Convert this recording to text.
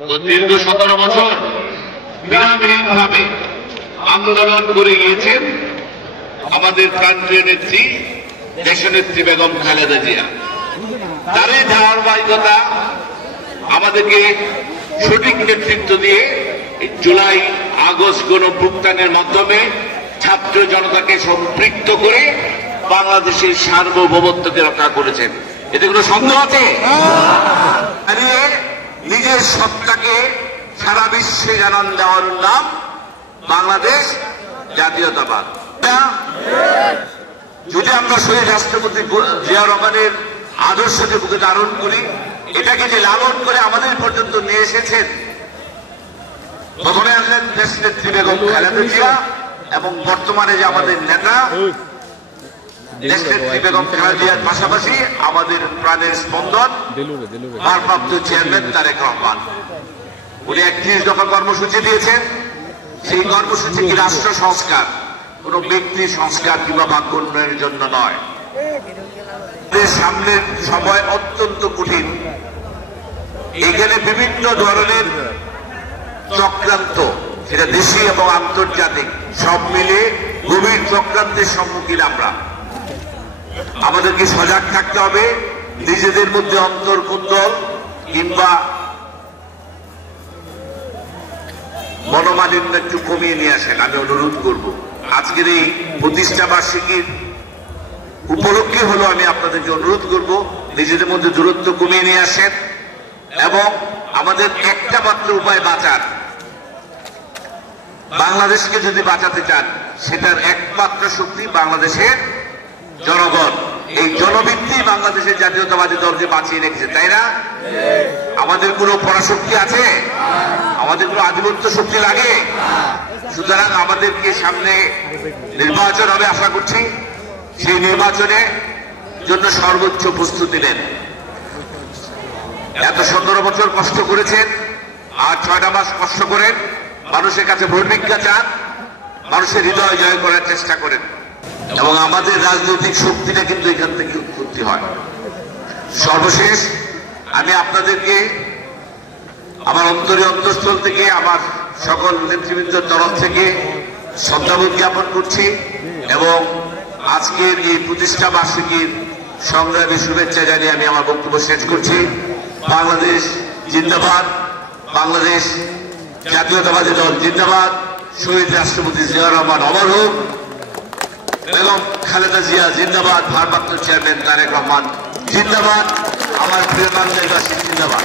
দীর্ঘ 17 বছর বিরামহীনভাবে আন্দোলন করে গিয়েছেন আমাদের প্রান্তীয় নেত্রী দেশনেত্রী বেগম খালেদা জিয়া। তারই ধারাবাহিকতা আমাদেরকে সঠিক নেতৃত্ব দিয়ে জুলাই আগস্ট গণঅভ্যুত্থানের মাধ্যমে ছাত্র জনতাকে সম্পৃক্ত করে বাংলাদেশের সার্বভৌমত্বকে রক্ষা করেছেন। এতে কোনো সন্দেহ আছে? নিজের সত্তাকে সারা বিশ্বে জানান দেওয়ার নাম বাংলাদেশ জাতীয়তাবাদ। যদি আমরা শহীদ রাষ্ট্রপতি জিয়া রহমানের আদর্শকে বুকে ধারণ করি, এটাকে যে লালন করে আমাদের পর্যন্ত নিয়ে এসেছেন, প্রথমে আসলেন দেশনেত্রী বেগম খালেদা জিয়া এবং বর্তমানে যে আমাদের নেতা দেশনেত্রী বেগম খালেদা জিয়ার পাশাপাশি আমাদের প্রাণের স্পন্দন ভারপ্রাপ্ত চেয়ারম্যান তারেক রহমান। উনি 31 দফা কর্মসূচি দিয়েছেন। সেই কর্মসূচি কি রাষ্ট্র সংস্কার, কোন ব্যক্তি সংস্কার কিংবা ভাগ্য উন্নয়নের জন্য নয়। সামনের সময় অত্যন্ত কঠিন। এখানে বিভিন্ন ধরনের চক্রান্ত, সেটা দেশি এবং আন্তর্জাতিক, সব মিলে গভীর চক্রান্তের সম্মুখীন আমরা। আমাদেরকে সজাগ থাকতে হবে, নিজেদের মধ্যে অন্তর্কুন্দল কিংবা মনোমালিন্য একটু কমিয়ে নিয়ে আসেন, আমি অনুরোধ করব। আজকের এই প্রতিষ্ঠা বার্ষিকীর উপলক্ষে হলো আমি আপনাদেরকে অনুরোধ করব, নিজেদের মধ্যে দূরত্ব কমিয়ে নিয়ে আসেন এবং আমাদের একটা মাত্র উপায় বাঁচার, বাংলাদেশকে যদি বাঁচাতে চান সেটার একমাত্র শক্তি বাংলাদেশের জনগণ। এই জনভিত্তি বাংলাদেশের জাতীয়তাবাদী দলকে বাঁচিয়ে রেখেছে, তাই না? আমাদের কোনো পরাশক্তি আছে? আমাদের কোনো আধিপত্য শক্তি লাগে? সুতরাং আমাদেরকে সামনে নির্বাচন হবে আশা করছি, সেই নির্বাচনের জন্য সর্বোচ্চ প্রস্তুতি নেন। এত 17 বছর কষ্ট করেছেন, আর 6টা মাস কষ্ট করেন, মানুষের কাছে ভোট ভিক্ষা চান, মানুষের হৃদয় জয় করার চেষ্টা করেন। এবং আমাদের রাজনৈতিক শক্তিটা কিন্তু এখান থেকে উৎপত্তি হয়। সর্বশেষ আমি আপনাদেরকে আমার অন্তরস্থল থেকে, আমার সকল নেতৃবৃন্দের তরফ থেকে শ্রদ্ধাবোধ জ্ঞাপন করছি এবং আজকের এই প্রতিষ্ঠা বার্ষিকীর সংগ্রামী শুভেচ্ছা জানিয়ে আমি আমার বক্তব্য শেষ করছি। বাংলাদেশ জিন্দাবাদ, বাংলাদেশ জাতীয়তাবাদী দল জিন্দাবাদ, শহীদ রাষ্ট্রপতি জিয়া রহমান অমর হোক, বেগম খালেদা জিয়া জিন্দাবাদ, ভারপ্রাপ্ত চেয়ারম্যান তারেক রহমান জিন্দাবাদ, আমার প্রিয় বাংলাদেশবাসী জিন্দাবাদ।